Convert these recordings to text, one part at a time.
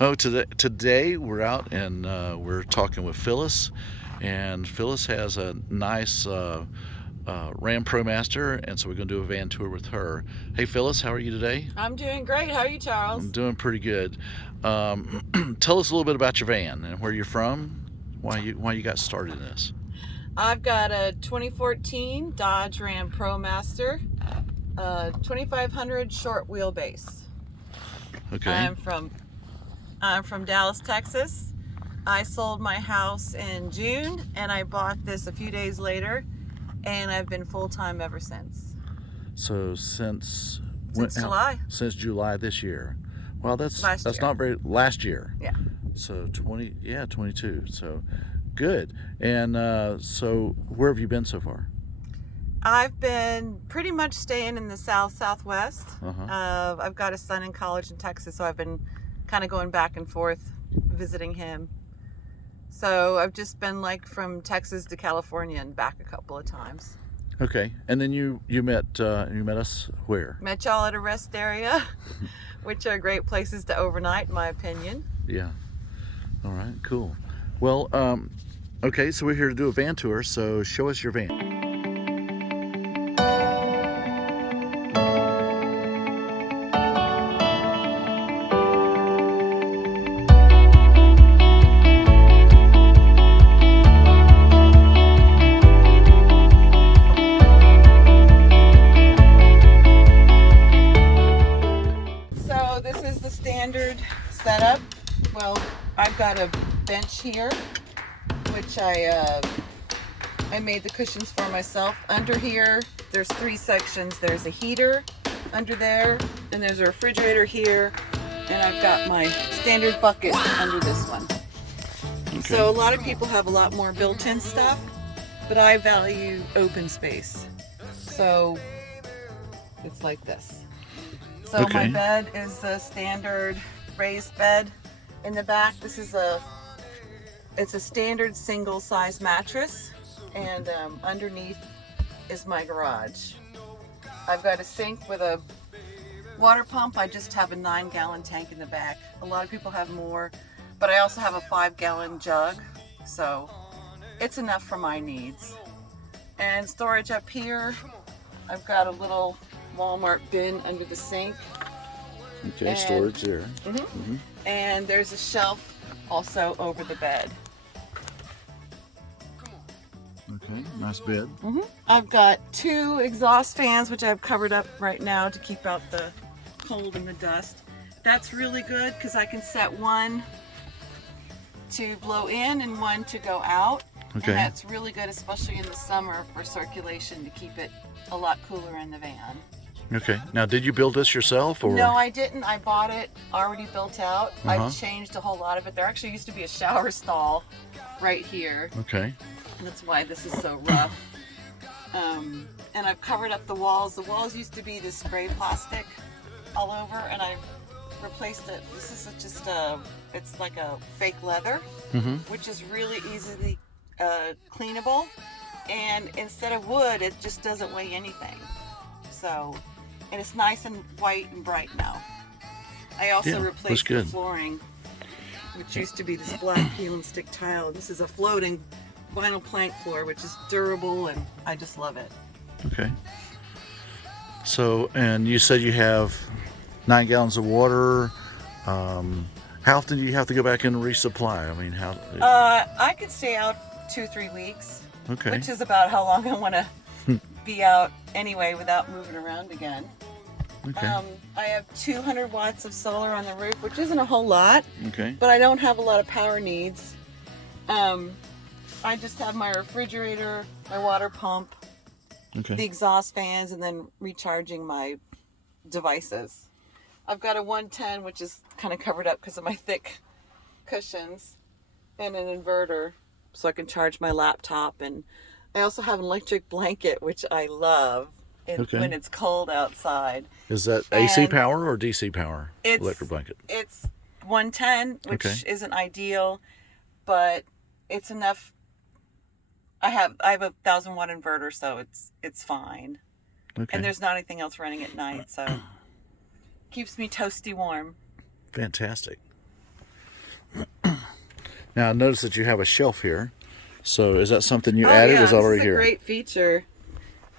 Oh, today we're out and we're talking with Phyllis, and Phyllis has a nice Ram ProMaster, and so we're going to do a van tour with her. Hey, Phyllis, how are you today? I'm doing great. How are you, I'm Charles? doing pretty good. Tell us a little bit about your van and where you're from, why you got started in this. I've got a 2014 Dodge Ram ProMaster, 2500 short wheelbase. Okay, I'm from I'm from Dallas, Texas. I sold my house in June and I bought this a few days later, and I've been full-time ever since. so since Since July since July this year. Well, last that's year. not very last year. Yeah. So 20, yeah, 22. So good. And so where have you been so far? I've been pretty much staying in the southwest. Uh-huh. I've got a son in college in Texas, so I've been kind of going back and forth visiting him. So I've just been like from Texas to California and back a couple of times. Okay. And then you met us where? Met y'all at a rest area, which are great places to overnight, in my opinion. Yeah. All right. Cool. Well, okay. So we're here to do a van tour. So show us your van. So this is the standard setup. Well, I've got a bench here, which I made the cushions for myself. Under here, there's three sections. There's a heater under there, and there's a refrigerator here, and I've got my standard bucket under this one. Okay. So a lot of people have a lot more built-in stuff, but I value open space. So it's like this. So my Okay. bed is a standard raised bed in the back. It's a standard single size mattress, and underneath is my garage. I've got a sink with a water pump. I just have a 9-gallon tank in the back. A lot of people have more, but I also have a 5-gallon jug, so it's enough for my needs. And storage up here, I've got a little Walmart bin under the sink. Okay. And- Storage there. Mm-hmm. And there's a shelf also over the bed. Okay. Nice bed. Mm-hmm. I've got 2 exhaust fans, which I've covered up right now to keep out the cold and the dust. That's really good because I can set one to blow in and one to go out. Okay. And that's really good, especially in the summer, for circulation, to keep it a lot cooler in the van. Okay. Now, did you build this yourself or? No, I didn't. I bought it already built out. Uh-huh. I've changed a whole lot of it. There actually used to be a shower stall right here. Okay. And that's why this is so rough. And I've covered up the walls. The walls used to be this gray plastic all over, and I've replaced it. This is it's like a fake leather, Mm-hmm. which is really easily cleanable. And instead of wood, it just doesn't weigh anything. So, and it's nice and white and bright now. I also Yeah, looks replaced the good. flooring, which used to be this black peel and stick tile. This is a floating vinyl plank floor, which is durable, and I just love it. Okay. So, and you said you have 9 gallons of water. How often do you have to go back and resupply? I mean, how? I could stay out 2-3 weeks, Okay. which is about how long I want to be out anyway without moving around again. Okay. I have 200 watts of solar on the roof, which isn't a whole lot, Okay. but I don't have a lot of power needs. I just have my refrigerator, my water pump, the Okay. exhaust fans, and then recharging my devices. I've got a 110, which is kind of covered up because of my thick cushions, and an inverter so I can charge my laptop. And I also have an electric blanket, which I love Okay. when it's cold outside. Is that AC And power or DC power? It's Electric blanket. It's 110, which Okay. isn't ideal, but it's enough. I have a 1,000-watt inverter, so it's fine. Okay. And there's not anything else running at night, so keeps me toasty warm. Fantastic. Now I noticed that you have a shelf here. So is that something you Oh added? yeah, Was already this is a here? great feature.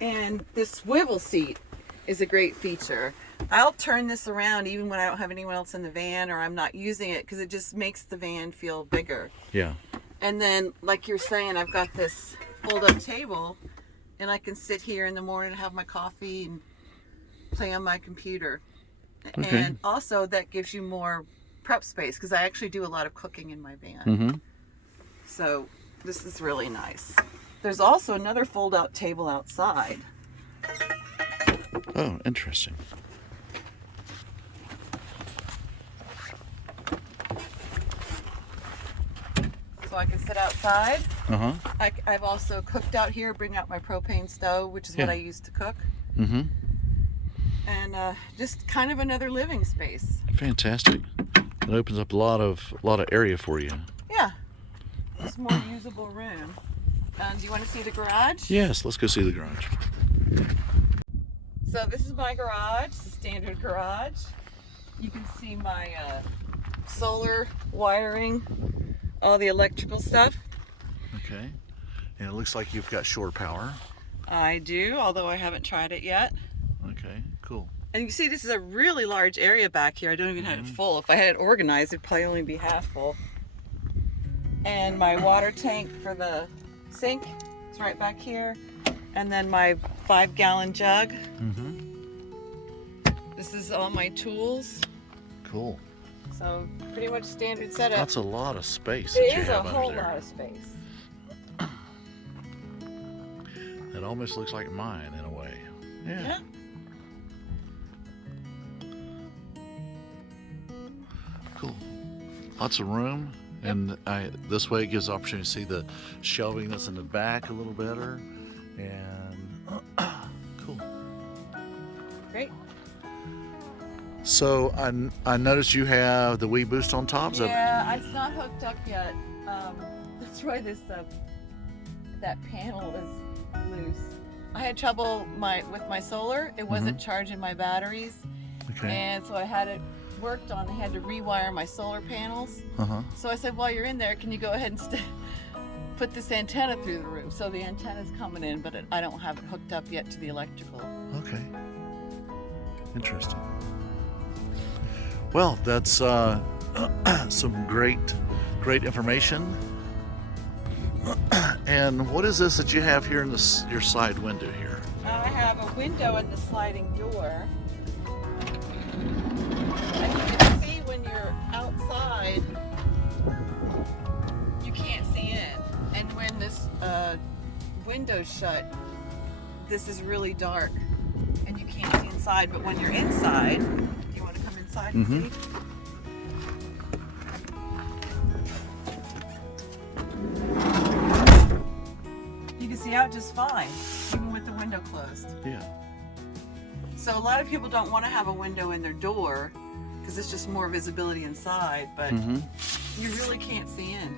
And this swivel seat is a great feature. I'll turn this around even when I don't have anyone else in the van or I'm not using it because it just makes the van feel bigger. Yeah. And then, like you're saying, I've got this fold-up table and I can sit here in the morning and have my coffee and play on my computer. Okay. And also that gives you more prep space because I actually do a lot of cooking in my van. Mm-hmm. So this is really nice. There's also another fold-out table outside. Oh, interesting. So I can sit outside. Uh-huh. I've also cooked out here, bring out my propane stove, which is what Yeah. I use to cook. Mm-hmm. And just kind of another living space. Fantastic. It opens up a lot of area for you. Yeah, it's more usable room. Do you want to see the garage? Yes, let's go see the garage. So this is my garage, the standard garage. You can see my solar wiring, all the electrical stuff. Okay. And it looks like you've got shore power. I do, although I haven't tried it yet. Okay, cool. And you can see this is a really large area back here. I don't even have it full. If I had it organized, it'd probably only be half full. And my water tank for the sink is right back here. And then my 5-gallon jug. Mm-hmm. This is all my tools. Cool. So pretty much standard setup. That's a lot of space that It you is a have whole under there. lot of space. It almost looks like mine in a way. Yeah. Yeah. Cool. Lots of room. Yep. And this way it gives opportunity to see the shelving that's in the back a little better. And cool. Great. So I noticed you have the Wii Boost on top. Is that- Yeah, it's not hooked up yet. That's why this that panel is loose. I had trouble with my solar. It wasn't charging my batteries, okay. and so I had it worked on. I had to rewire my solar panels. Uh-huh. So I said, while you're in there, can you go ahead and put this antenna through the roof? So the antenna's coming in, but I don't have it hooked up yet to the electrical. Okay. Interesting. Well, that's some great information. And what is this that you have here in your side window here? I have a window in the sliding door. And you can see when you're outside, you can't see in. And when this window's shut, this is really dark and you can't see inside. But when you're inside, do you want to come inside and see? You can see out just fine, even with the window closed. Yeah. So a lot of people don't want to have a window in their door because it's just more visibility inside, but you really can't see in.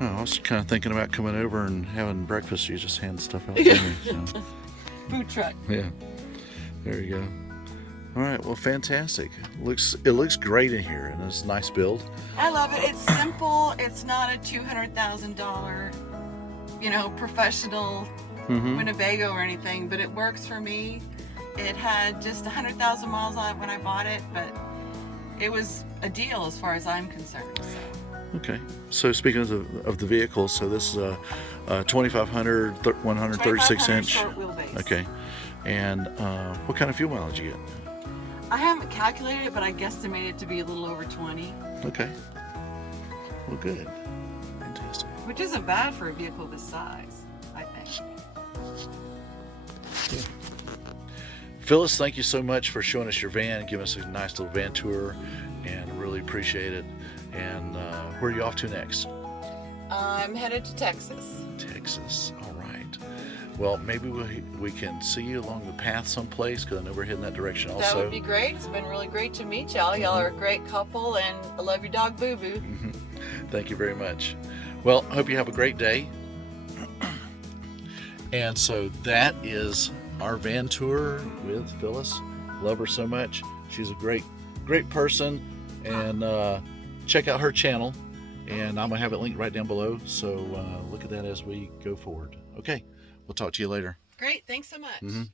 Oh, I was kind of thinking about coming over and having breakfast. You just hand stuff out to Yeah. me. So. Food truck. Yeah. There you go. All right. Well, fantastic. It looks great in here, and it's a nice build. I love it. It's simple. It's not a $200,000, professional Winnebago or anything, but it works for me. It had just 100,000 miles on it when I bought it, but it was a deal as far as I'm concerned. So. Okay. So speaking of the vehicle, so this is a 2500 136 inch. Short wheelbase. Okay. And what kind of fuel mileage you get? I haven't calculated it, but I guesstimate it to be a little over 20. Okay. Well, good. Fantastic. Which isn't bad for a vehicle this size, I think. Yeah. Phyllis, thank you so much for showing us your van and giving us a nice little van tour, and really appreciate it. And where are you off to next? I'm headed to Texas. Texas. All right. Well, maybe we can see you along the path someplace, because I know we're heading that direction also. That would be great. It's been really great to meet y'all. Y'all are a great couple, and I love your dog, Boo Boo. Thank you very much. Well, I hope you have a great day. And so that is our van tour with Phyllis. Love her so much. She's a great person. And check out her channel. and I'm gonna have it linked right down below. So look at that as we go forward. Okay, we'll talk to you later. Great, thanks so much.